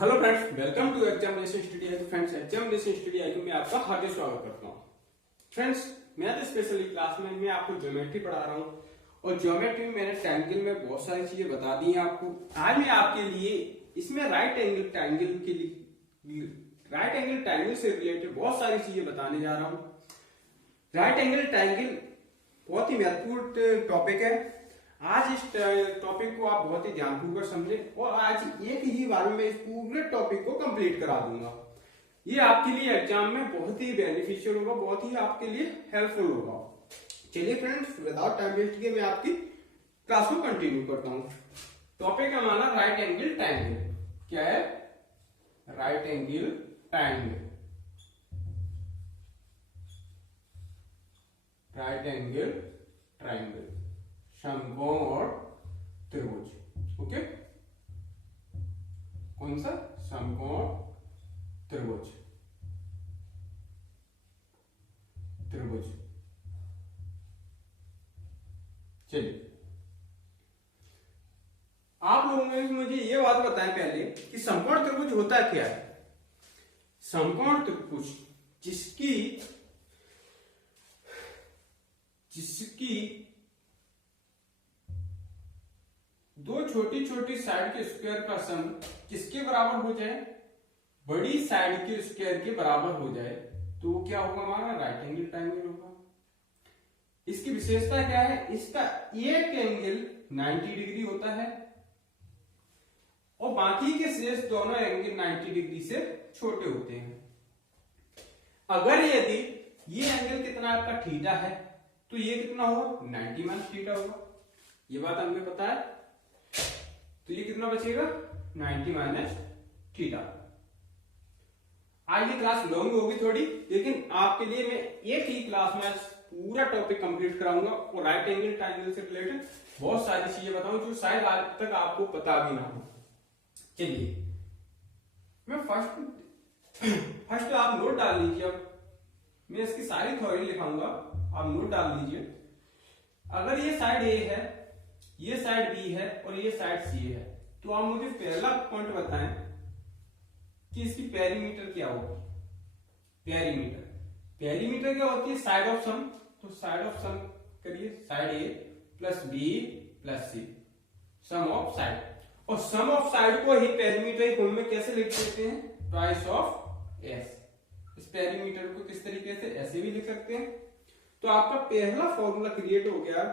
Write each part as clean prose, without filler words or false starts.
Hello friends, welcome to examination study I. Friends, examination study I में आपका हार्दिक स्वागत करता हूँ। फ्रेंड्स, मैथ स्पेशली क्लास में मैं आपको ज्योमेट्री पढ़ा रहा हूँ और ज्योमेट्री में मैंने ट्रायंगल में बहुत सारी चीजें बता दी हैं आपको। आज मैं आपके लिए इसमें राइट एंगल ट्रायंगल से रिलेटेड बहुत सारी चीजें बताने जा रहा हूँ। राइट एंगल ट्रायंगल बहुत ही महत्वपूर्ण टॉपिक है। आज इस टॉपिक को आप बहुत ही ध्यानपूर्वक समझें और आज एक ही बार में इस पूरे टॉपिक को कंप्लीट करा दूंगा। ये आपके लिए एग्जाम में बहुत ही बेनिफिशियल होगा, बहुत ही आपके लिए हेल्पफुल होगा। चलिए फ्रेंड्स, विदाउट टाइम वेस्ट किए मैं आपकी क्लास को कंटिन्यू करता हूँ। टॉपिक है हमारा राइट एंगल ट्रायंगल। क्या है? Right angle triangle. Right angle triangle, समकोण और त्रिभुज। ओके, कौन सा? समकोण त्रिभुज। त्रिभुज। चलिए, आप लोगों ने मुझे ये बात बताएं पहले कि समकोण त्रिभुज होता क्या है। समकोण त्रिभुज जिसकी दो छोटी छोटी साइड के स्क्वायर का सम किसके बराबर हो जाए? बड़ी साइड के स्क्वायर के बराबर हो जाए तो वो क्या होगा? हमारा राइट एंगल ट्रायंगल होगा। इसकी विशेषता क्या है? इसका एक एंगल 90 डिग्री होता है और बाकी के शेष दोनों एंगल 90 डिग्री से छोटे होते हैं। अगर यदि ये एंगल कितना आपका थीटा है तो ये कितना होगा? 90 माइनस थीटा होगा। ये बात हमें पता है। तो ये कितना बचेगा? 90 माइनस थीटा। आज ये क्लास लॉन्ग होगी थोड़ी, लेकिन आपके लिए मैं एक ही क्लास में आज पूरा टॉपिक कंप्लीट कराऊंगा और राइट एंगल ट्रायंगल से रिलेटेड बहुत सारी चीजें बताऊं जो शायद आज तक आपको पता भी ना हो। चलिए, मैं फर्स्ट आप नोट डाल लीजिए। अब मैं इसकी सारी थ्योरी लिखाऊंगा, आप नोट डाल लीजिए। अगर ये साइड ए है, ये साइड बी है और ये साइड सी है, तो आप मुझे पहला पॉइंट बताएं कि इसकी पेरीमीटर क्या होगी। पेरीमीटर क्या होती है? Side of sum. तो साइड ऑफ सम करिए, side A plus B plus C, sum of side. और सम ऑफ साइड को ही पेरीमीटर फॉर्म में कैसे लिख देते हैं? Twice of S. इस पेरीमीटर को किस तरीके से? ऐसे भी लिख सकते हैं। तो आपका पहला फॉर्मूला क्रिएट हो गया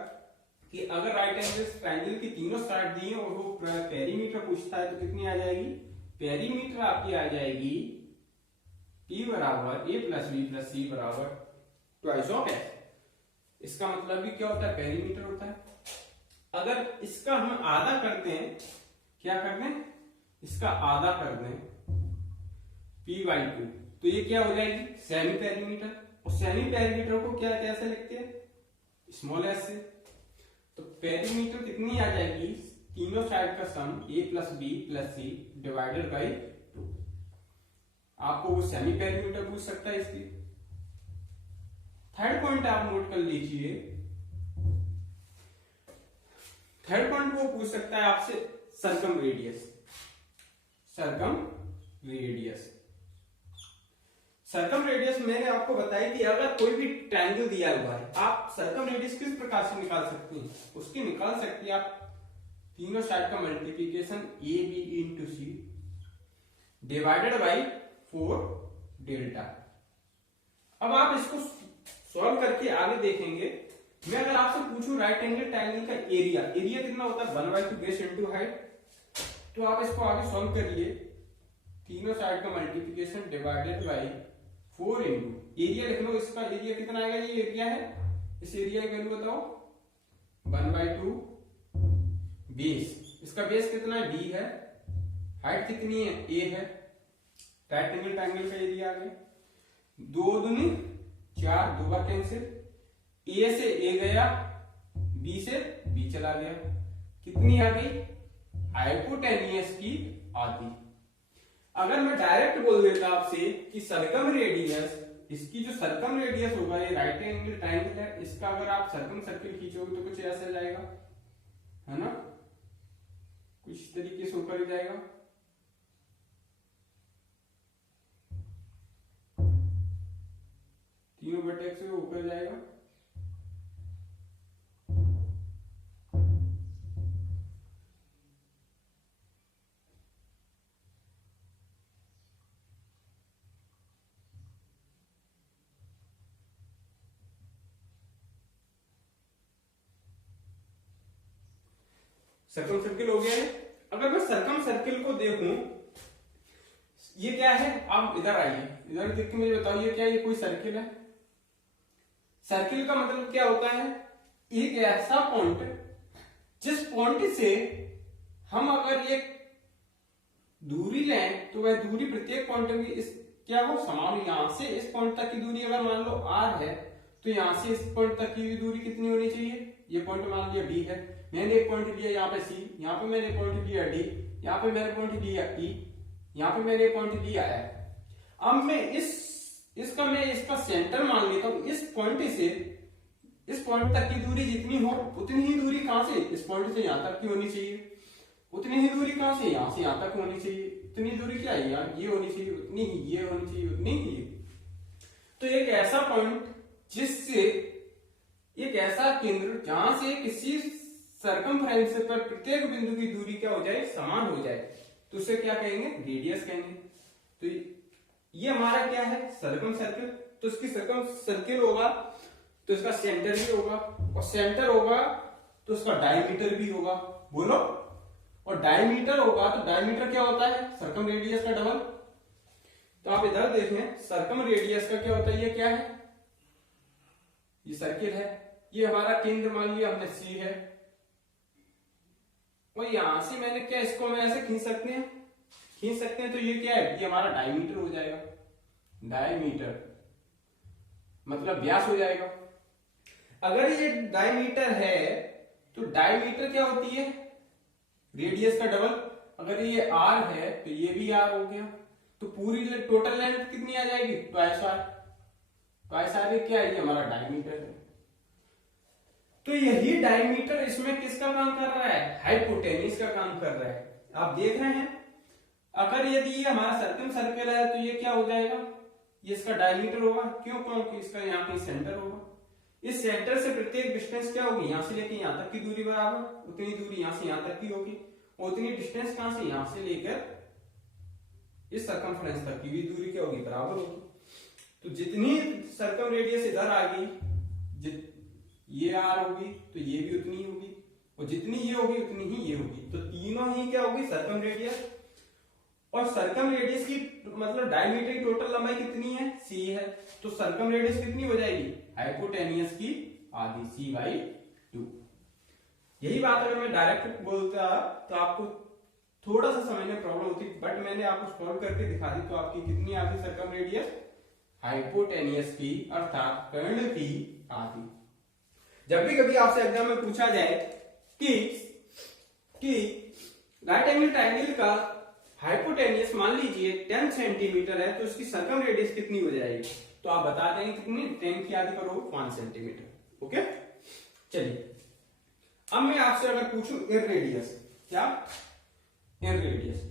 कि अगर राइट एंगल ट्रायंगल की तीनों साइड दी है और वो पेरीमीटर पूछता है तो कितनी आ जाएगी? पेरीमीटर आपकी आ जाएगी P बराबर A plus B plus C बराबर ट्वाइस ऑफ S। इसका मतलब भी क्या होता है? पेरीमीटर होता है। अगर इसका हम आधा करते हैं, क्या करते हैं? इसका आधा कर दें P/2, तो ये क्या हो जाएगी? Semi perimeter. और सेमी पेरीमीटर को क्या कैसे लिखते हैं? स्मॉल एस से। तो पेरीमीटर कितनी आ जाएगी? तीनों साइड का sum A plus B plus C divided by 2। आपको वो सेमी पेरीमीटर पूछ सकता है इसकी। थर्ड पॉइंट आप नोट कर लीजिए। थर्ड पॉइंट वो पूछ सकता है आपसे सर्कम रेडियस। सर्कम रेडियस मैंने आपको बताई थी। अगर कोई भी ट्रायंगल दिया हुआ है, आप सर्कम रेडियस किस प्रकार से निकाल सकती हैं? उसकी निकाल सकती है आप तीनों साइड का multiplication A B into C divided by 4 delta. अब आप इसको सॉल्व करके आगे देखेंगे। मैं अगर आपसे पूछूं राइट एंगल ट्रायंगल का एरिया कितना होता है? 1/2 बेस इंटू हाइट। तो आप इसको आगे सॉल्व करिए। तीनों साइड का multiplication divided by 4 into area लिख लो। इसका एरिया कितना आएगा? ये एरिया है, इस एरिया की वैल्यू बताओ। 1/2 बेस। इसका बेस कितना है? B है। हाइट कितनी है? A है। राइट एंगल ट्रायंगल का एरिया आ गया। 2 दूनी 4, 2 बार कैंसिल। A से A गया, B से B चला गया। कितनी आ गई? हाइपोटेनियस की आधी। अगर मैं डायरेक्ट बोल देता आपसे कि सर्कम रेडियस, इसकी जो सर्कम रेडियस होगा, ये राइट एंगल ट्रायंगल है, इसका अगर आप सर्कम सर्किल खींचोगे तो कुछ ऐसा जाएगा, है ना? कुछ तरीके से ऊपर जाएगा। वर्टेक्स से ऊपर जाएगा। सर्कम सर्किल हो गया है। अगर मैं सर्कम सर्किल को देखूं, ये क्या है, आप इधर आइए, इधर देख के मुझे बताइए क्या ये कोई सर्किल है? सर्किल का मतलब क्या होता है? एक ऐसा पॉइंट जिस पॉइंट से हम अगर एक दूरी लें तो वह दूरी प्रत्येक पॉइंट की इस क्या हो समान। यहां से इस पॉइंट तक की दूरी अगर मान लो r है तो यहां से इस पॉइंट तक की दूरी कितनी होनी चाहिए? ये पॉइंट मान लिया b है, मैंने एक पॉइंट लिया यहाँ पे c, यहाँ पे मैंने पॉइंट लिया d, यहाँ पे मैंने पॉइंट लिया e, यहाँ पे मैंने पॉइंट लिया है। अब मैं इसका सेंटर मान लेता हूं। इस पॉइंट से इस पॉइंट तक की दूरी जितनी हो उतनी ही दूरी कहां से? इस पॉइंट से यहां तक की होनी चाहिए। उतनी ही दूरी कहां से? यहां से यहां तक होनी चाहिए। इतनी दूरी क्या है यार? ये होनी चाहिए, उतनी ही ये होनी चाहिए, उतनी ही ये। तो एक ऐसा पॉइंट जिससे एक ऐसा केंद्र जहां से किसी सर्कमफ्रेंस पर प्रत्येक बिंदु की दूरी क्या हो जाए? समान हो जाए, तो उसे क्या कहेंगे? रेडियस कहेंगे। तो ये हमारा क्या है? Circum circle. तो इसकी सर्कम सर्किल होगा तो इसका सेंटर भी होगा, और सेंटर होगा तो इसका डायमीटर भी होगा। बोलो। और डायमीटर होगा तो डायमीटर क्या होता है? सर्कम रेडियस का डबल। तो आप इधर देखें, सर्कम रेडियस का क्या होता है? ये क्या है? ये सर्किल है। ये हमारा केंद्र मान लिया हमने C है, और यहां से मैंने क्या, इसको मैं ऐसे खींच सकते हैं। तो ये क्या है? ये हमारा डायमीटर हो जाएगा। डायमीटर मतलब व्यास हो जाएगा। अगर ये डायमीटर है तो डायमीटर क्या होती है? रेडियस का डबल। अगर ये r है तो ये भी r हो गया। तो पूरी टोटल लेंथ कितनी आ जाएगी? Twice r। ट्वाइस r क्या है? ये हमारा डायमीटर है। तो यही डायमीटर इसमें किसका काम कर रहा है? हाइपोटेन्यूज का काम कर रहा है। आप देख रहे हैं, अगर यदि ये हमारा सर्कम सर्किल है तो ये क्या हो जाएगा? ये इसका डायमीटर होगा। क्यों? क्योंकि इसका यहाँ पे सेंटर होगा। इस सेंटर से प्रत्येक डिस्टेंस क्या होगी? यहां से लेकर यहां तक की दूरी बराबर, उतनी दूरी यहां से यहां तक की होगी। और उतनी डिस्टेंस कहां से? यहां से लेकर इस सर्कमफ्रेंस तक की भी दूरी क्या होगी? बराबर होगी। तो जितनी सर्कम रेडियस इधर आ गई, ये r होगी तो ये भी उतनी ही होगी, और जितनी ये होगी उतनी ही ये होगी। तो तीनों ही क्या होगी? Circum radius. और सर्कम रेडियस की मतलब डायमीटर की टोटल लंबाई कितनी है? c है। तो सर्कम रेडियस कितनी हो जाएगी? हाइपोटेनियस की आधी, c/2। यही बात अगर मैं डायरेक्ट बोलता तो आपको थोड़ा सा समझने में प्रॉब्लम होती, बट मैंने आपको सॉल्व करके दिखा दी। तो आपकी कितनी आधी सर्कम रेडियस? हाइपोटेनियस की अर्थात कर्ण की आधी। जब भी कभी आपसे एग्जाम में पूछा जाए कि राइट एंगल ट्रायंगल का हाइपोटेनियस मान लीजिए 10 सेंटीमीटर है तो उसकी सर्कम रेडियस कितनी हो जाएगी? तो आप बता देंगे कितनी? 10 की आधी करो 5 सेंटीमीटर। ओके, चलिए अब मैं आपसे अगर पूछूं इररेडियस, क्या? इररेडियस,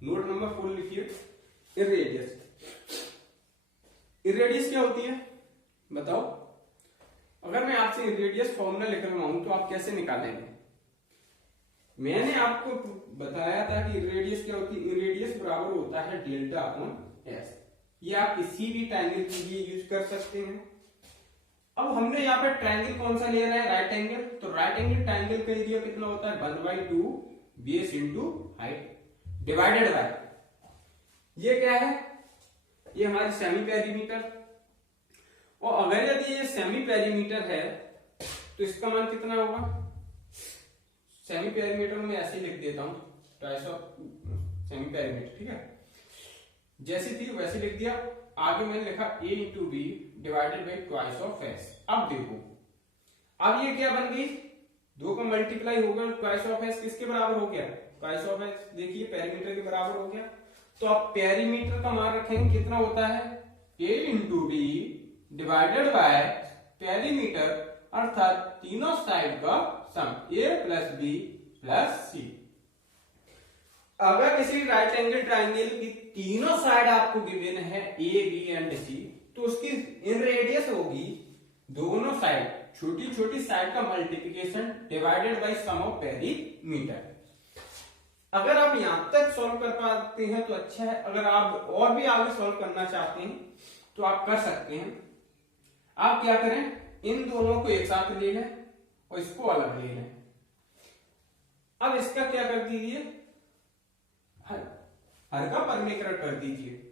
नोट नंबर 4 लिखिए। इररेडियस, इररेडियस क्या होती है बताओ? अगर मैं आपसे इररेडियस फॉर्मूला निकलवाऊं तो आप कैसे निकालेंगे? मैंने आपको बताया था कि इररेडियस क्या होती है? इररेडियस बराबर होता है डेल्टा अपॉन एस। ये आप किसी भी ट्रायंगल के लिए यूज कर सकते हैं। अब हमने यहाँ पे ट्रायंगल कौन सा ले रहा है? Right angle. तो राइट एंगल ट्रायंगल का एरिया कितना होता है? 1/2 base into height divided by, ये क्या है? ये हमारी सेमी पेरीमीटर। और अगर यदि ये सेमी पेरीमीटर है तो इसका मान कितना होगा? सेमी पेरीमीटर में ऐसे ही लिख देता हूं, ट्वाइस ऑफ सेमी पेरीमीटर। ठीक है, जैसी थी वैसे लिख दिया। आगे मैंने लिखा a into B divided by twice of S. अब देखो, अब ये क्या बन गई? 2 का मल्टीप्लाई होगा, ट्वाइस ऑफ एस किसके बराबर हो गया? ट्वाइस ऑफ एस देखिए पेरीमीटर के बराबर हो गया। तो आप पेरीमीटर का मान रखेंगे कितना होता है? a into B divided by perimeter, अर्थात तीनों साइड का sum, a plus B plus C. अगर किसी राइट एंगल ट्रायंगल की तीनों साइड आपको गिवन है a, b एंड c, तो उसकी इन रेडियस होगी दोनों साइड, छोटी छोटी साइड का multiplication divided by sum of perimeter. अगर आप यहां तक सॉल्व कर पाते हैं तो अच्छा है, अगर आप और भी आगे सॉल्व करना चाहते हैं तो आप कर सकते हैं। आप क्या करें, इन दोनों को एक साथ ले लें और इसको अलग ले लें। अब इसका क्या कर दीजिए, हर का परमीकरण कर दीजिए।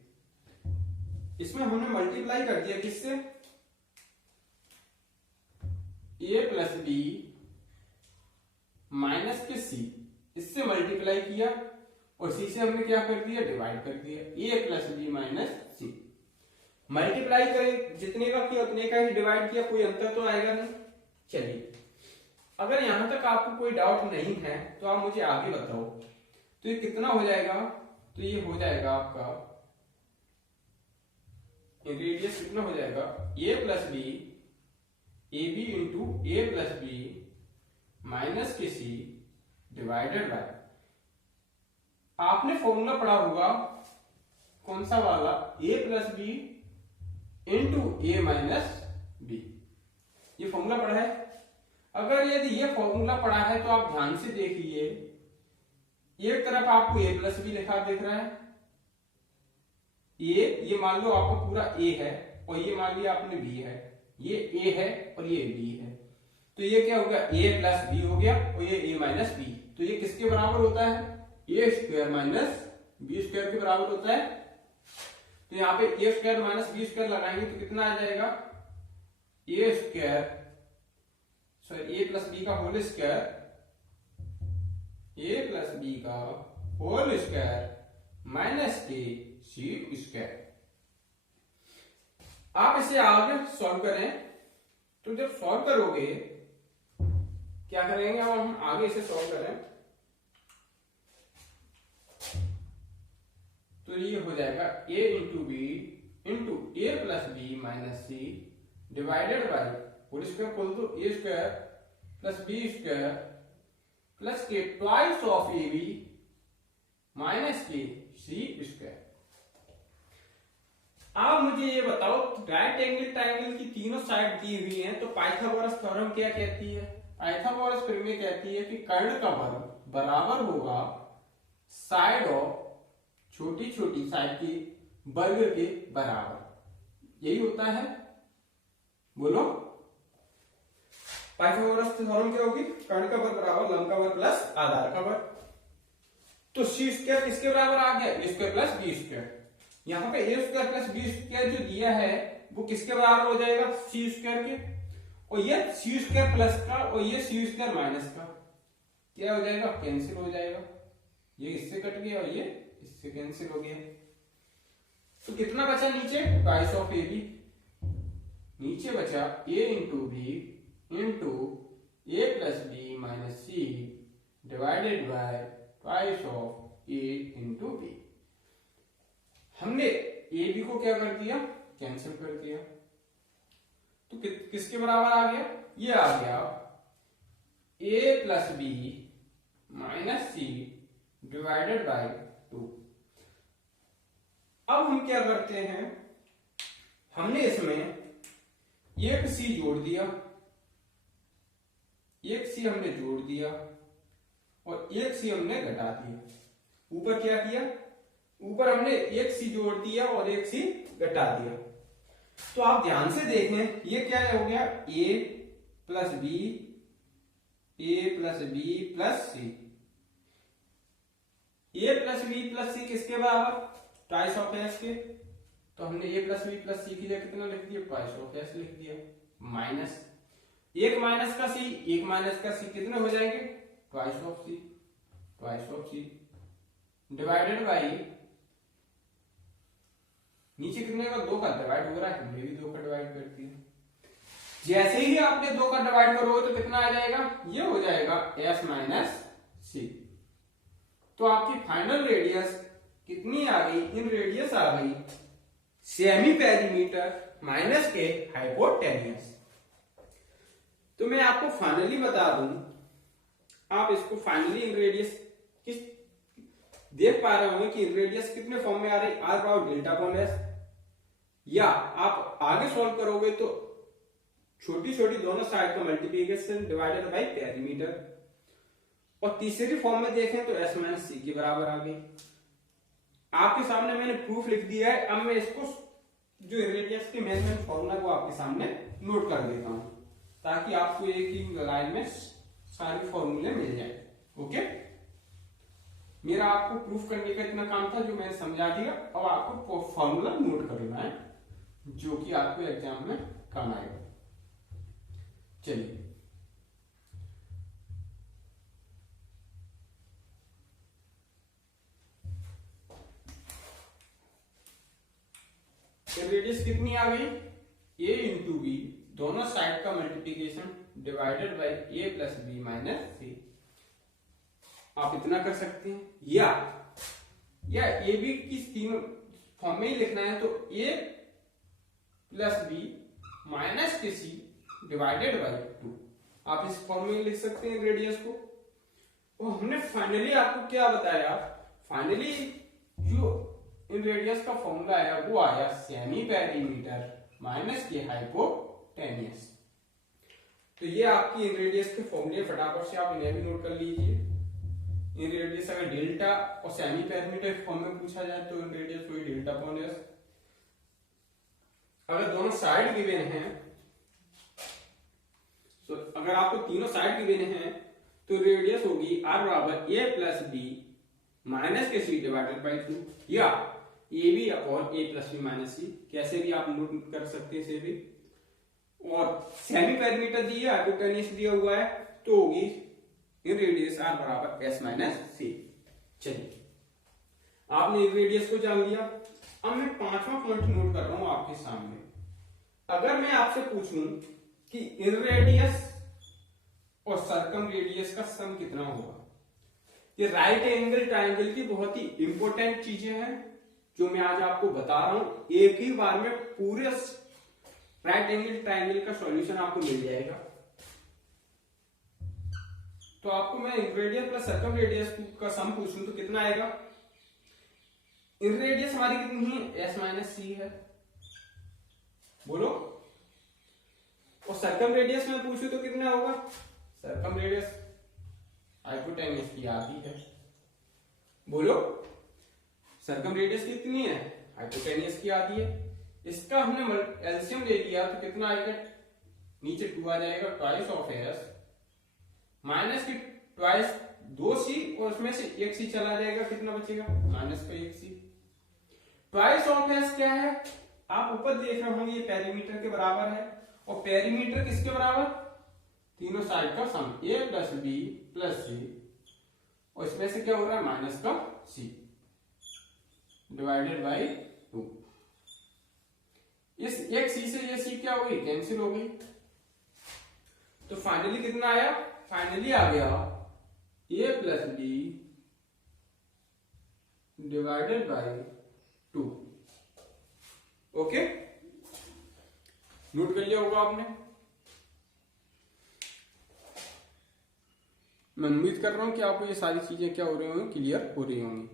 इसमें हमने मल्टीप्लाई कर दिया किससे, a प्लस बी माइनस के सी, इससे मल्टीप्लाई किया और सी से हमने क्या कर दिया, डिवाइड कर दिया। a plus B minus C multiply करें, जितने का किया उतने का ही डिवाइड किया, कोई अंतर तो आएगा नहीं। चलिए, अगर यहां तक आपको कोई डाउट नहीं है तो आप मुझे आगे बताओ। तो ये कितना हो जाएगा, तो ये हो जाएगा आपका रेडियस कितना हो जाएगा, a plus B, A B into A plus B minus के सी डिवाइडेड बाय, आपने फॉर्मूला पढ़ा होगा कौन सा वाला, a plus B into A minus B, ये फॉर्मूला पढ़ा है। अगर यदि ये फॉर्मूला पढ़ा है तो आप ध्यान से देखिए, एक तरफ आपको a प्लस बी लिखा दिख रहा है, ये मान लो आपका पूरा a है और ये मान लिया आपने b है, ये a है और ये b है, तो ये क्या हो गया, a प्लस बी हो गया और ये a माइनस बी, तो ये किसके बराबर होता है, a square minus b square के बराबर होता है। तो यहाँ पे a square minus b square लगाएंगे तो कितना आ जाएगा, a square sorry a plus b का whole square, a plus b का होल स्क्वायर माइनस के सी स्क्वायर। आप इसे आगे सॉल्व करें, तो जब सॉल्व करोगे क्या करेंगे, अब हम आगे इसे सॉल्व करें तो ये हो जाएगा a into B into A plus B minus C divided by whole square खोल दो, a square plus b square plus के twice of A b minus के सी स्क्वायर। आप मुझे ये बताओ, राइट एंगल ट्रायंगल की तीनों साइड दी हुई हैं, तो पाइथागोरस थ्योरम क्या कहती है, पाइथागोरस प्रमेय कहती है कि कर्ण का वर्ग बराबर होगा साइड ऑफ छोटी छोटी साइड की वर्ग के बराबर, यही होता है, बोलो। पाइथागोरस थ्योरम क्या होगी, कर्ण का वर्ग बराबर लंब का वर्ग प्लस आधार का वर्ग। तो सी स्क्वायर किसके बराबर आ गया, ए स्क्वायर प्लस बी स्क्वायर। यहाँ पे ए स्क्वायर प्लस बी स्क्वायर जो दिया है वो किसके बराबर हो जाएगा, सी स्क्वायर के, और ये सी स्क्वायर प्लस का और ये सी स्क्वायर माइनस का क्या हो जाएगा, कैंसिल हो जाएगा, ये इससे कट गया और ये इससे कैंसिल हो गया। तो कितना बचा नीचे, ट्वाइस ऑफ ए बी, नीचे बचा a into B into A plus B minus C divided by twice of a into B. हमने ए बी को क्या कर दिया, कैंसिल कर दिया, तो किसके बराबर आ गया, ये आ गया a plus B minus C divided by 2। अब हम क्या करते हैं, हमने इसमें एक सी जोड़ दिया, एक सी हमने जोड़ दिया और एक सी हमने घटा दिया। ऊपर क्या किया, ऊपर हमने एक सी जोड़ दिया और एक सी घटा दिया। तो आप ध्यान से देखें, ये क्या हो गया, a plus B, a plus B plus c, a plus B plus c किसके बराबर, ट्वाइस ऑफ एस के। तो हमने a plus B plus c के लिए कितना लिख दिया, ट्वाइस ऑफ एस लिख दिया, माइनस एक माइनस का सी, एक माइनस का सी कितने हो जाएंगे, twice of C, twice of C divided by, नीचे कितने का, 2 का डिवाइड हो रहा है, हमने भी 2 का डिवाइड कर दिया। जैसे ही आपने 2 का डिवाइड करोगे तो कितना आ जाएगा, ये हो जाएगा एस माइनस सी। तो आपकी फाइनल रेडियस कितनी आ गई, इन रेडियस आ गई सेमी पेरीमीटर माइनस के हाइपोटेन्यूस। तो मैं आपको फाइनली बता दूं, आप इसको फाइनली इन रेडियस किस देख पा रहे होंगे कि इन रेडियस कितने फॉर्म में आ रही, R power delta upon S, या आप आगे सॉल्व करोगे तो छोटी छोटी दोनों साइड का मल्टीप्लीकेशन डिवाइडेड बाई पेरीमीटर, और तीसरी फॉर्म में देखें तो s माइनस सी के बराबर आ गई। आपके सामने मैंने प्रूफ लिख दिया है। अब मैं इसको जो रेडियस के मेन फॉर्मूला वो आपके सामने नोट कर देता हूं, ताकि आपको एक ही लाइन में सारे फॉर्मूले मिल जाए। ओके, मेरा आपको प्रूफ करने का इतना काम था जो मैंने समझा दिया। अब आपको फॉर्मूला नोट करना है जो कि आपको एग्जाम में काम आएगा। चलिए, रेडियस कितनी आ गई, a इंटू बी, दोनों साइड का multiplication divided by a plus B minus c. आप इतना कर सकते हैं, या ए बी की तीनों फॉर्म में ही लिखना है तो a प्लस बी माइनस के सी डिवाइडेड बाई 2। आप इस फॉर्म में लिख सकते हैं रेडियस को। और हमने फाइनली आपको क्या बताया, फाइनली जो इन रेडियस का फॉर्मूला आया वो आया सेमी पेरीमीटर माइनस के हाइपोटेनियस। तो ये आपकी इन रेडियस के फॉर्मूले, फटाफट से आप इन्हें भी नोट कर लीजिए। इन रेडियस अगर डेल्टा और सेमी पेरीमीटर फॉर्म में पूछा जाए तो इन रेडियस वही डेल्टा अपॉन एस। अगर दोनों साइड गिवन हैं, तो अगर आपको तीनों साइड गिवन हैं तो रेडियस होगी आर बराबर ए प्लस बी माइनस के सी डिवाइडेड बाई 2, या a b upon a plus B minus c, कैसे भी आप नोट कर सकते हैं इसे भी। और सेमी पेरीमीटर दिया, हाइपोटेन्यूस दिया हुआ है, तो होगी इन रेडियस आर बराबर एस माइनस सी। चलिए, आपने इन रेडियस को जान लिया। अब मैं पांचवा पॉइंट नोट कर रहा हूं आपके सामने। अगर मैं आपसे पूछूं कि इन रेडियस और सर्कम रेडियस का सम कितना होगा, ये राइट एंगल ट्रायंगल की बहुत ही इंपॉर्टेंट चीजें हैं जो मैं आज आपको बता रहा हूं। एक ही बार में पूरे राइट एंगल ट्रायंगल का सॉल्यूशन आपको मिल जाएगा। तो आपको मैं इन रेडियस प्लस सर्कम रेडियस का सम पूछूं तो कितना आएगा। इन रेडियस हमारी कितनी है, एस माइनस सी है, बोलो। और सर्कम रेडियस में पूछूं तो कितना होगा, सर्कम रेडियस हाइपोटेन्यूस की आधी है, बोलो। सर्कम रेडियस कितनी है, हाइपोटेन्यूस की आधी है। इसका हमने एलसीएम ले लिया तो कितना आएगा, नीचे 2 आ जाएगा, ट्वाइस ऑफ एस माइनस की ट्वाइस 2c, और उसमें से 1c चला जाएगा, कितना बचेगा, माइनस का 1c। ट्वाइस ऑफ एस क्या है, आप ऊपर देख रहे होंगे ये पेरीमीटर के बराबर है, और पेरीमीटर किसके बराबर, तीनों साइड का sum, a plus B plus सी, और इसमें से क्या हो रहा है, माइनस का c डिवाइडेड बाई 2। इस एक c से ये c क्या हो गई, कैंसिल हो गई। तो फाइनली कितना आया, फाइनली आ गया a plus B divided by 2। Okay, note कर लिया होगा आपने। मैं उम्मीद कर रहा हूं कि आपको ये सारी चीजें क्या हो रही होंगी, क्लियर हो रही होंगी।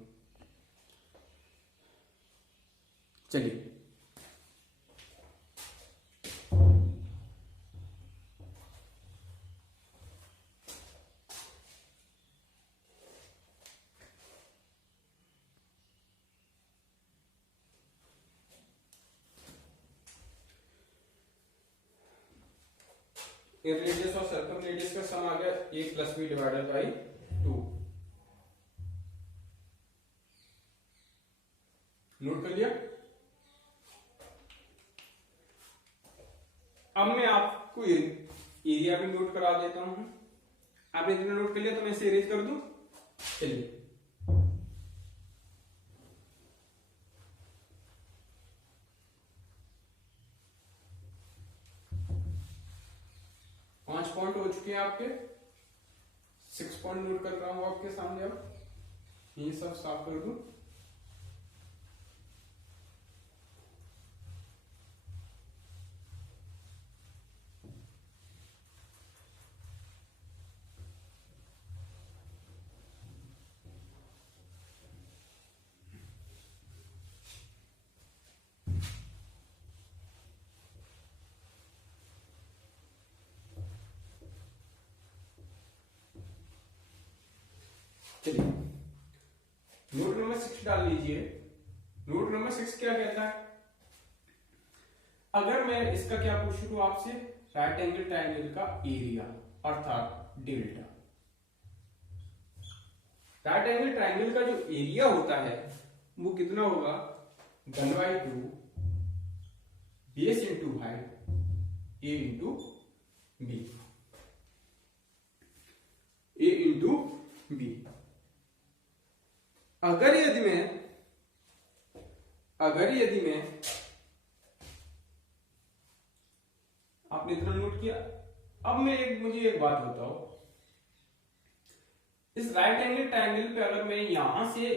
चलिए, रेडियस और सर्कम रेडियस का सम आ गया a plus B divided by 2। Note कर लिया। अब मैं आपको एरिया भी नोट करा देता हूं। आपने इतना नोट कर लिया तो मैं इसे इरेज कर दूं। चलिए, पांच पॉइंट हो चुके हैं आपके। 6 पॉइंट नोट कर रहा हूं आपके सामने। अब ये सब साफ कर दूं। चलिए नोट नंबर 6 डाल लीजिए। नोट नंबर 6 क्या कहता है, अगर मैं इसका क्या पूछूं तो आपसे राइट एंगल ट्रायंगल का एरिया अर्थात डेल्टा। राइट एंगल ट्रायंगल का जो एरिया होता है वो कितना होगा, 1/2 बेस इंटू हाइट ए इंटू बी, ए इंटू बी। अगर यदि मैं आपने इतना नोट किया। अब मुझे एक बात बताओ, इस राइट एंगल ट्रायंगल पे अगर मैं यहां से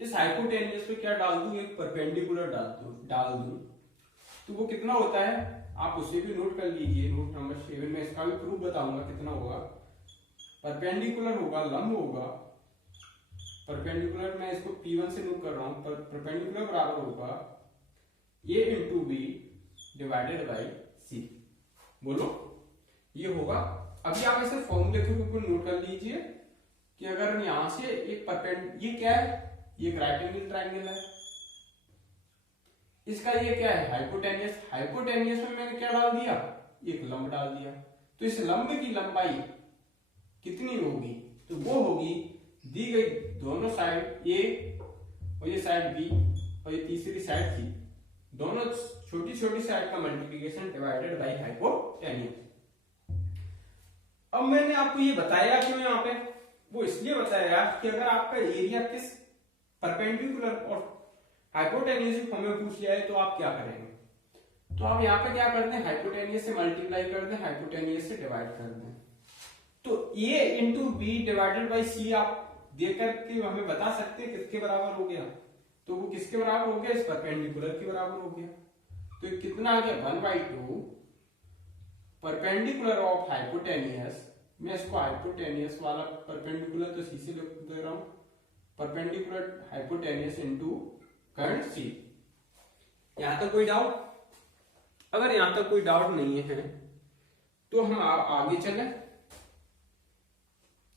इस हाइपोटेन्यूज पे क्या डाल दूं, एक परपेंडिकुलर डाल दूं तो वो कितना होता है, आप उसे भी नोट कर लीजिए। नोट नंबर 7 में इसका भी प्रूफ बताऊंगा कितना होगा। परपेंडिकुलर होगा, लंब होगा, परपेंडिकुलर मैं इसको P1 से नोट कर रहा हूं, परपेंडिकुलर बराबर होगा A into B divided by c. बोलो ये होगा। अभी आप ऐसे फॉर्मूले के ऊपर नोट कर लीजिए कि अगर यहां से एक ये क्या है, ये एक राइट एंगल ट्रायंगल है, इसका ये क्या है, हाइपोटेन्यूस। हाइपोटेन्यूस में मैंने क्या डाल दिया, एक लंब डाल दिया। तो इस लंब की लंबाई कितनी होगी, तो वो होगी दी गई दोनों साइड ए और ये साइड बी और ये तीसरी साइड सी, दोनों छोटी छोटी साइड का मल्टीप्लिकेशन डिवाइडेड बाई हाइपोटेन्यूस। अब मैंने आपको ये बताया क्यों यहाँ पे, वो इसलिए बताया कि अगर आपका एरिया किस परपेंडिकुलर और हाइपोटेन्यूस फॉर्म में पूछ लिया है तो आप क्या करेंगे, तो आप यहाँ पे क्या करते हैं, हाइपोटेन्यूस से मल्टीप्लाई कर दें, हाइपोटेन्यूस से डिवाइड कर दें। तो a into B divided by c आप देकर के हमें बता सकते हैं किसके बराबर हो गया, तो वो किसके बराबर हो गया, इस परपेंडिकुलर के बराबर हो गया। तो कितना आ गया, 1/2 परपेंडिकुलर ऑफ हाइपोटेन्यूस। मैं इसको हाइपोटेन्यूस वाला परपेंडिकुलर तो सी से लिख दे रहा हूं, perpendicular hypotenuse into current C. यहां तक कोई डाउट? अगर यहां तक कोई डाउट नहीं है तो हम आगे चलें।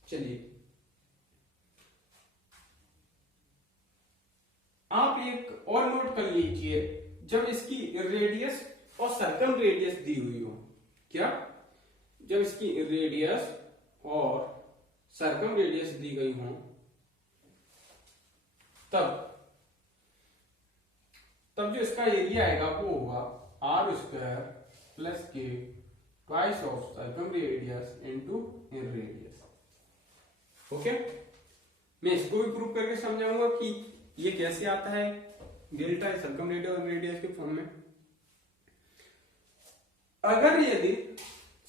चलिए आप एक और नोट कर लीजिए, जब इसकी रेडियस और सर्कम रेडियस दी हुई हो, क्या, जब इसकी रेडियस और सर्कम रेडियस दी गई हो तब जो इसका एरिया आएगा वो होगा r² प्लस के twice of circum radius into in radius. Okay, मैं इसको भी प्रूव करके समझाऊंगा कि ये कैसे आता है डेल्टा सर्कम रेडियस के फॉर्म में। अगर यदि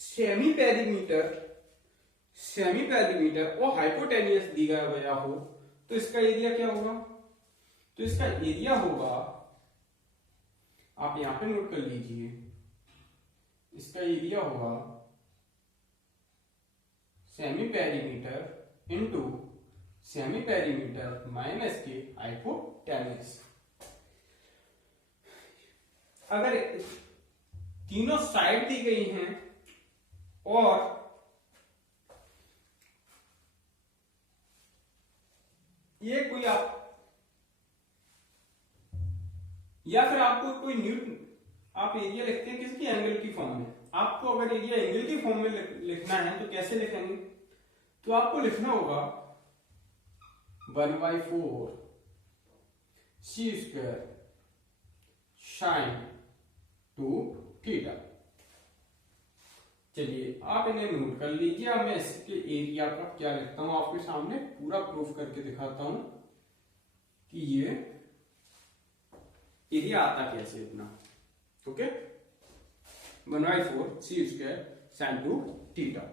सेमी पेरीमीटर और हाइपोटेन्यूस दी गया हो तो इसका एरिया क्या होगा, तो इसका एरिया होगा, आप यहां पे नोट कर लीजिए, इसका एरिया होगा semi perimeter into semi perimeter minus के हाइपोटेन्यूस। अगर तीनों साइड दी गई हैं और ये कोई आप या फिर आपको कोई आप एरिया लिखते हैं किसकी, एंगल की फॉर्म में। आपको अगर एरिया एंगल की फॉर्म में लिखना है तो कैसे लिखेंगे, तो आपको लिखना होगा 1/4 c² sin 2θ। चलिए आप इन्हें नोट कर लीजिए। अब मैं इसके एरिया का क्या लिखता हूं, आपके सामने पूरा प्रूफ करके दिखाता हूं कि ये एरिया आता कैसे इतना। Okay, 1/4 c² sin 2θ।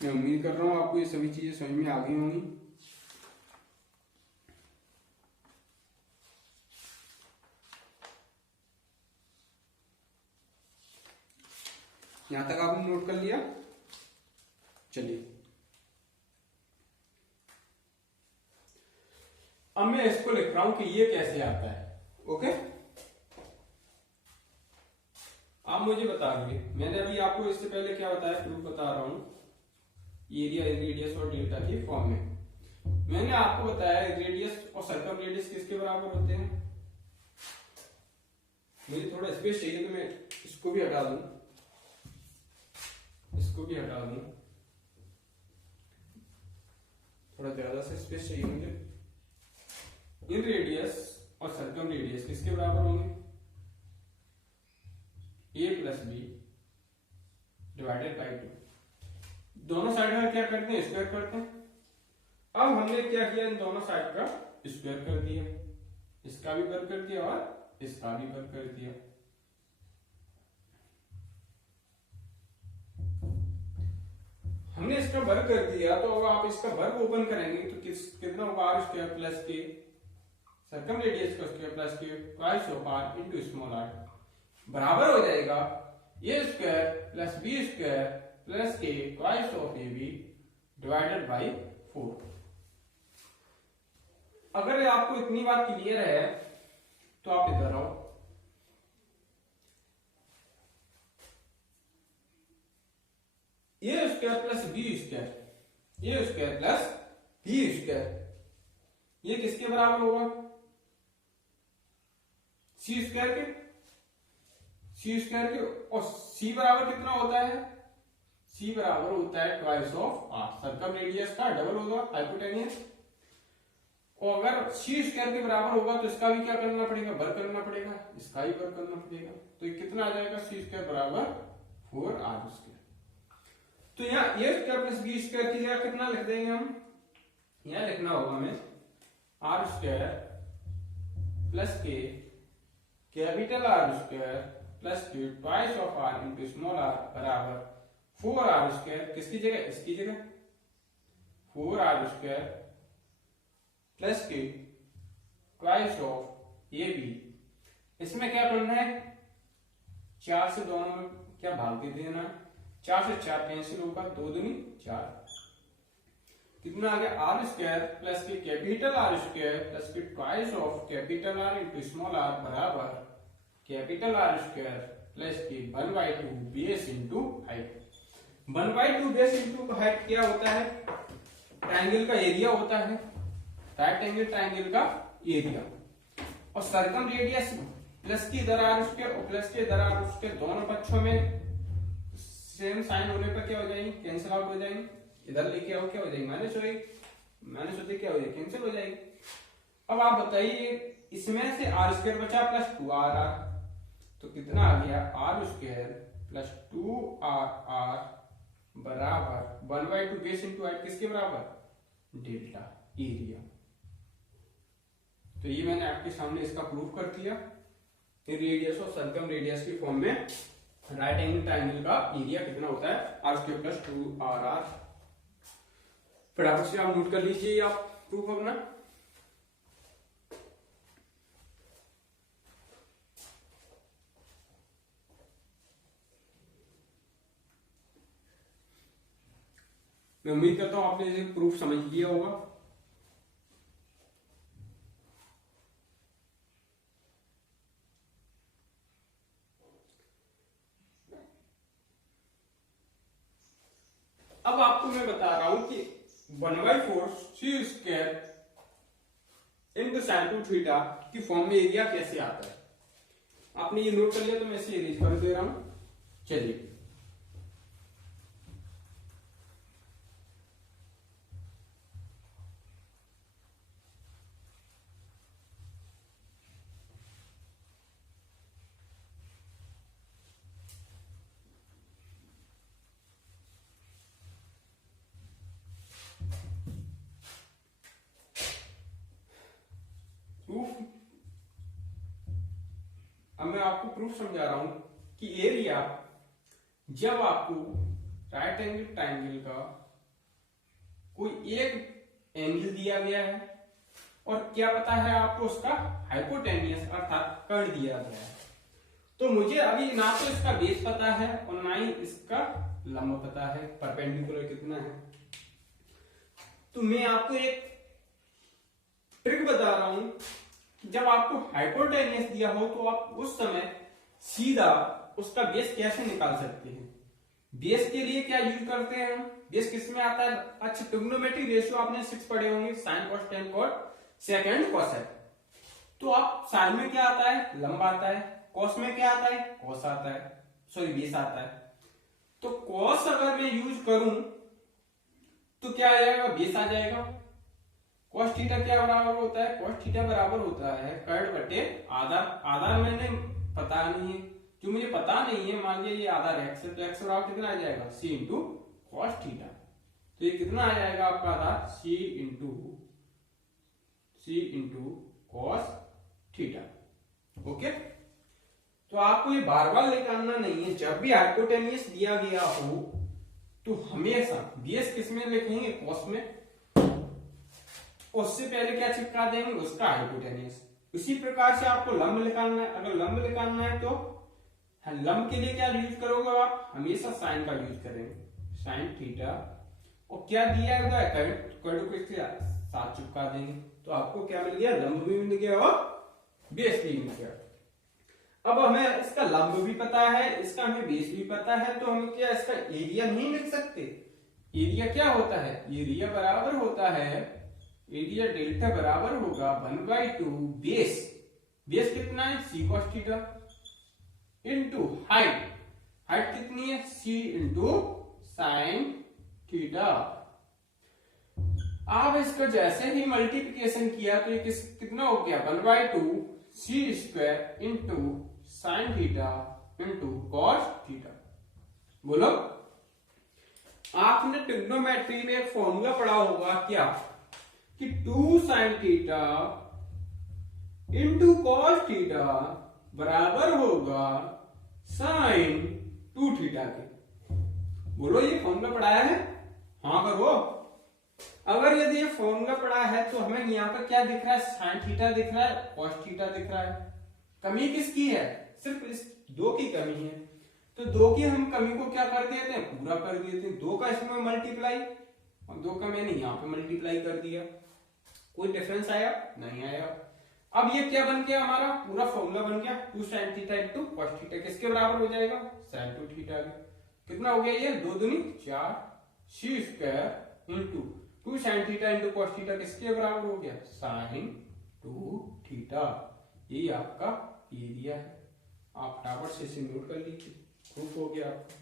मैं उम्मीद कर रहा हूं आपको ये सभी चीजें समझ में आ गई होंगी। यहां तक आपने नोट कर लिया। चलिए अब मैं इसको लिख रहा हूं कि ये कैसे आता है। ओके, आप मुझे बता दिए, मैंने अभी आपको इससे पहले क्या बताया, प्रूफ बता रहा हूं, एरिया, रेडियस और डेल्टा के फॉर्म में। मैंने आपको बताया रेडियस और सर्कम रेडियस किसके बराबर होते हैं। मुझे थोड़ा स्पेस चाहिए तो मैं इसको भी हटा दूं, इसको भी हटा दूं, थोड़ा ज्यादा से स्पेस चाहिए मुझे। इन रेडियस और सर्कम रेडियस किसके बराबर होंगे, a plus B divided by 2। दोनों साइड में क्या करते हैं, स्क्वायर करते हैं। अब हमने क्या किया, इन दोनों साइड का स्क्वायर कर दिया, इसका भी वर्ग कर दिया और इसका भी वर्ग कर दिया। हमने इसका वर्ग कर दिया, तो अब आप इसका वर्ग ओपन करेंगे तो कितना होगा, आर स्क्वायर प्लस के सर्कम रेडियस का स्क्वायर प्लस के twice of r into small are बराबर हो जाएगा a square plus b square plus के twice of A b divided by 4। अगर आपको इतनी बात क्लियर है तो आप इधर आओ। ए स्क्वायर प्लस बी स्क्वायर, ए स्क्वायर प्लस बी स्क्वायर, ये किसके बराबर होगा, सी स्क्वायर के, सी स्क्वायर के। और सी बराबर कितना होता है, सी बराबर होता है twice of R, circumradius का डबल होगा हाइपोटेनियस। और अगर सी स्क्वायर के बराबर होगा तो इसका भी क्या करना पड़ेगा, वर्ग करना पड़ेगा, इसका ही वर्ग करना पड़ेगा। तो ये कितना आ जाएगा, सी स्क्वायर बराबर 4r स्क्वायर। तो यहाँ ए स्क्वायर प्लस बी स्क्वायर की जगह कितना लिख देंगे हम, यहाँ लिखना होगा हमें आर स्क्वायर प्लस के कैपिटल आर स्क्वायर प्लस के twice of R into small are बराबर 4r स्क्वायर, किसकी जगह, इसकी जगह 4r स्क्वायर प्लस के ट्वाइस ऑफ ए बी। इसमें क्या करना है, 4 से दोनों में क्या भाग दे देना, 4 से 4 कैंसिल होगा, 2 दूनी 4, कितना आ गया आर स्क्वायर प्लस के कैपिटल आर स्क्वायर प्लस के twice of capital R into small are बराबर कैपिटल आर स्क्वायर प्लस के 1/2 base into height. 1/2 base into height क्या होता है, ट्राइंगल का एरिया होता है, राइट एंगल ट्राइंगल का एरिया। और सर्कम रेडियस प्लस की इधर आर स्क्वायर और प्लस के इधर आर स्क्वायर दोनों पक्षों में सेम साइन होने पर क्या हो जाएंगे, कैंसिल आउट हो जाएंगे। इधर लेके आओ क्या हो जाएगी, माइनस हो जाएगी, माइनस होते क्या हो जाएगी, कैंसिल हो जाएगी। अब आप बताइए इसमें से आर स्क्वायर बचा प्लस 2r, तो कितना आ गया आर स्क्वायर प्लस 2r बराबर 1/2 बेस इंटू हाइट, किसके बराबर, डेल्टा एरिया। तो ये मैंने आपके सामने इसका प्रूफ कर दिया। रेडियस और सर्कम रेडियस की फॉर्म में राइट एंगल ट्राइंगल का एरिया कितना होता है, आर स्क्वायर प्लस 2r। फटाफट से आप नोट कर लीजिए आप प्रूफ अपना। मैं उम्मीद करता हूं आपने इसे प्रूफ समझ लिया होगा। अब आपको मैं बता रहा हूं कि 1/4 सी स्क्वायर इनटू साइन 2 थीटा की फॉर्म में एरिया कैसे आता है। आपने ये नोट कर लिया तो मैं इसे इरेज कर दे रहा हूं। चलिए प्रूफ, अब मैं आपको प्रूफ समझा रहा हूं कि एरिया जब आपको राइट एंगल ट्राइंगल का कोई एक एंगल दिया गया है और क्या पता है आपको उसका हाइपोटेनियस अर्थात कर्ण दिया गया है, तो मुझे अभी ना तो इसका बेस पता है और ना ही इसका लंब पता है, परपेंडिकुलर कितना है। तो मैं आपको एक ट्रिक बता रहा हूं, जब आपको हाइपोटेन्यूस दिया हो तो आप उस समय सीधा उसका बेस कैसे निकाल सकते हैं। बेस के लिए क्या यूज करते हैं हम, बेस किस में आता है। अच्छा, ट्रिग्नोमेट्रिक रेशियो आपने 6 पढ़े होंगे, sine cos tan cot secant cosec. तो आप साइन में क्या आता है, लंब आता है, कॉस में क्या आता है, कॉस आता है, सॉरी बेस आता है। तो कॉस अगर मैं यूज करूं तो क्या आ जाएगा, बेस आ जाएगा। कॉस थीटा क्या बराबर होता है, कॉस थीटा बराबर होता है कर्ड बटे आधार। आधार मैंने पता नहीं है, जो मुझे पता नहीं है, मान लिया ये आधार एक्स है, तो एक्स बराबर कितना आ जाएगा, सी इंटू कॉस थीटा। तो ये कितना आ जाएगा आपका आधार, सी इंटू कॉस थीटा। ओके, तो आपको ये बार बार निकालना नहीं है। जब भी हाइपोटेन्यूस दिया गया हो तो हमेशा बेस किस में लिखेंगे, कॉस में, उससे पहले क्या चिपका देंगे, उसका हाइपोटेन्यूस। इसी प्रकार से आपको लंब निकालना है। अगर लंब निकालना है तो लंब के लिए क्या यूज करोगे आप, हमेशा साइन का यूज करेंगे, साइन थीटा। और क्या दिया है, कर्ड को इसके साथ चिपका देंगे, तो आपको क्या मिल गया, लंब भी मिल गया और बेस भी मिल गया। अब हमें इसका लंब भी पता है, इसका हमें बेस भी पता है, तो हम क्या इसका एरिया नहीं लिख सकते। एरिया क्या होता है, एरिया बराबर होता है, एरिया डेल्टा बराबर होगा 1/2 बेस। बेस कितना है, c cos theta into height. Height कितनी है, सी इंटू साइन थीटा। आप इसका जैसे ही मल्टीप्लिकेशन किया तो ये कितना हो गया, 1/2 c square into sine theta into cos theta. बोलो, आपने ट्रिग्नोमेट्री में एक फॉर्मूला पढ़ा होगा क्या, कि 2 sine theta into cos theta बराबर होगा साइन 2 थीटा के। बोलो, ये फॉर्मूला पढ़ाया है, हाँ करो। अगर यदि ये फॉर्मूला पढ़ा है तो हमें यहाँ पर क्या दिख रहा है, साइन थीटा दिख रहा है, कॉस थीटा दिख रहा है। कमी किसकी है, सिर्फ इस 2 की कमी है। तो 2 की हम कमी को क्या कर देते हैं, पूरा कर देते हैं। 2 का इसमें मल्टीप्लाई और 2 का मैंने यहाँ पे मल्टीप्लाई कर दिया। कोई डिफरेंस आया, नहीं आया। अब ये क्या बन गया, हमारा पूरा फॉर्मूला बन गया 2 sine theta into cos theta. किसके बराबर हो जाएगा, साइन 2 थीटा के। कितना हो गया ये, 2 दूनी 4 c square into 2 sine theta into cos theta किसके बराबर हो गया, साइन 2 थीटा। यही आपका एरिया है। आप फटाफट से इसे नोट कर लीजिए, प्रूफ हो गया आपका।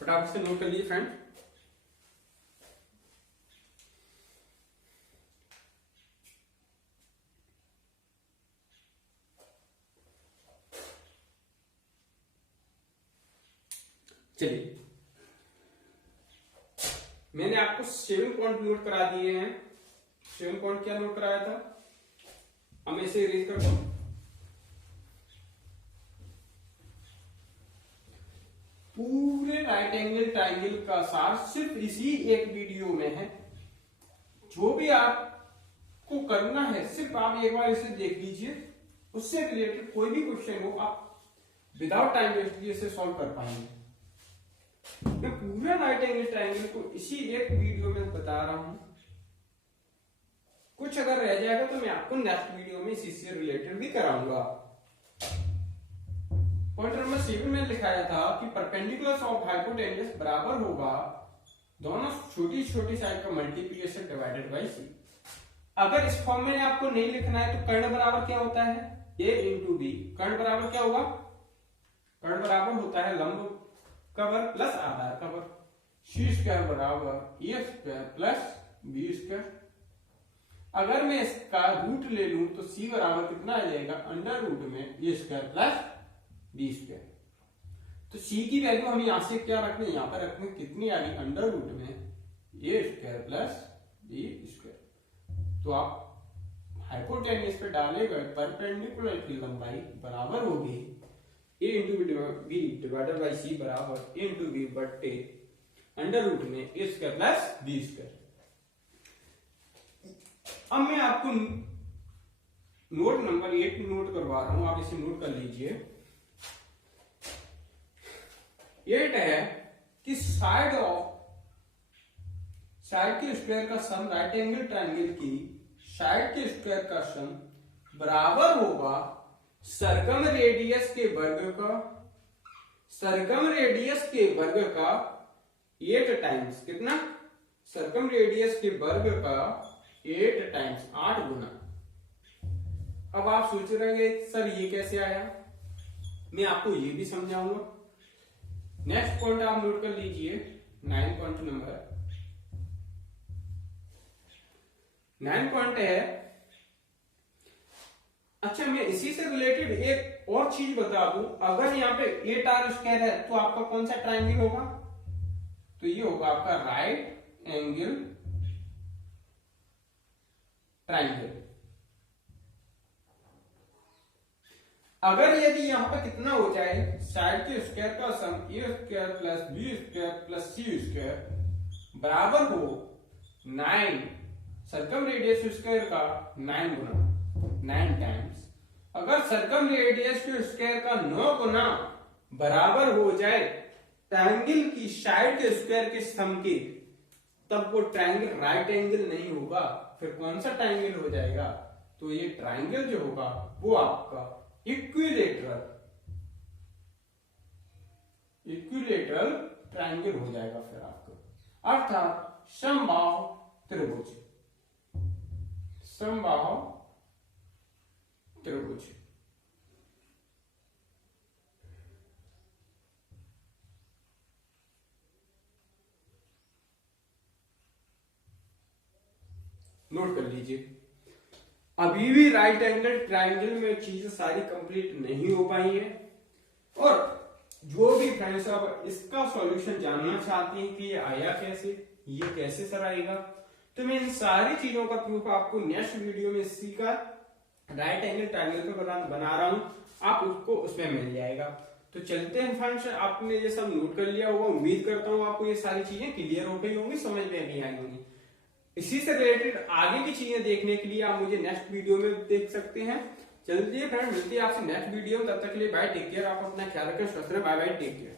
फटाफट से नोट कर लीजिए फ्रेंड। चलिए, मैंने आपको 7 पॉइंट नोट करा दिए हैं। 7 पॉइंट क्या नोट कराया था, हम इसे इरेज करते हैं। पूरे राइट एंगल ट्राइंगल का सार सिर्फ इसी एक वीडियो में है। जो भी आपको करना है, सिर्फ आप एक बार इसे देख लीजिए, उससे रिलेटेड कोई भी क्वेश्चन हो आप विदाउट टाइम वेस्ट इसे सॉल्व कर पाएंगे। मैं पूरा राइट एंगल ट्राइंगल को इसी एक वीडियो में बता रहा हूं। कुछ अगर रह जाएगा तो मैं आपको नेक्स्ट वीडियो में इसी से रिलेटेड भी कराऊंगा। पॉइंट नंबर 7 में लिखाया था कि परपेंडिकुलर ऑफ हाइपोटेन्यूस बराबर होगा दोनों छोटी छोटी साइड का मल्टीप्लिकेशन डिवाइडेड बाई सी। अगर इस फॉर्म में आपको नहीं लिखना है तो कर्ण बराबर क्या होता है, a इंटू बी। कर्ण बराबर क्या होगा, कर्ण बराबर होता है लंब का वर्ग प्लस आधार का वर्ग। सी स्क्वायर बराबर ए स्क्वायर प्लस बी स्क्वायर। अगर मैं इसका रूट ले लूं तो सी बराबर कितना आ जाएगा, अंडर रूट में a square plus b square. तो सी की वैल्यू हम यहां से क्या रखने, यहां पर रखने, कितनी आ गई, अंडर रूट में a square plus b square. तो आप हाइपोटेन्यूस पे डाले गए परपेंडिकुलर की लंबाई बराबर होगी a into B divided by c बराबर a इंटू बी बटे अंडर रूट में a square plus b square. अब मैं आपको नोट नंबर 8 नोट करवा रहा हूं, आप इसे नोट कर लीजिए। 8 है कि साइड के स्क्वायर का सम, राइट एंगल ट्रायंगल की साइड के स्क्वायर का सम बराबर होगा सरकम रेडियस के वर्ग का 8 टाइम्स, कितना? सरकम रेडियस के वर्ग का 8 टाइम्स, 8 गुना। अब आप सोच रहे हैं सर ये कैसे आया, मैं आपको ये भी समझाऊंगा। नेक्स्ट पॉइंट आप नोट कर लीजिए, 9 पॉइंट है। अच्छा, मैं इसी से रिलेटेड एक और चीज बता दूं, अगर यहाँ पे 8r स्क्वायर है तो आपका कौन सा ट्रायंगल होगा? तो ये होगा आपका राइट एंगल ट्रायंगल। अगर यदि यहाँ पे कितना हो जाए, साइड के स्क्वायर का sum a square plus b square plus c square बराबर हो 9 सरकम रेडियस स्क्वायर का 9 गुना, 9 टाइम्स। अगर सरकम रेडियस के स्क्वायर का 9 गुना बराबर हो जाए ट्रायंगल की साइड के स्क्वायर के सम के, तब वो ट्रायंगल राइट एंगल नहीं होगा, फिर कौन सा ट्रायंगल हो जाएगा? तो ये ट्रायंगल जो होगा वो आपका इक्विलेटरल ट्रायंगल हो जाएगा फिर आपका, अर्थात समबाहु त्रिभुज। नोट कर लीजिए, अभी भी राइट एंगल ट्रायंगल में चीजें सारी कंप्लीट नहीं हो पाई है, और जो भी फ्रेंड्स अब इसका सॉल्यूशन जानना चाहते हैं कि ये आया कैसे, ये कैसे सर आएगा, तो मैं इन सारी चीजों का प्रूफ आपको नेक्स्ट वीडियो में इसी का राइट एंगल ट्रायंगल पे बना रहा हूं, आप उसको उसमें मिल जाएगा। तो चलते हैं फ्रेंड्स, आपने ये सब नोट कर लिया होगा, उम्मीद करता हूँ आपको ये सारी चीजें क्लियर हो गई होंगी, समझ में भी आई होंगी। इसी से रिलेटेड आगे की चीजें देखने के लिए आप मुझे नेक्स्ट वीडियो में देख सकते हैं। चलिए फ्रेंड, मिलते हैं आपसे नेक्स्ट वीडियो में, तब तक के लिए बाय, टेक केयर, आप अपना ख्याल रखें, स्वस्थ रहें, बाय बाय, टेक केयर।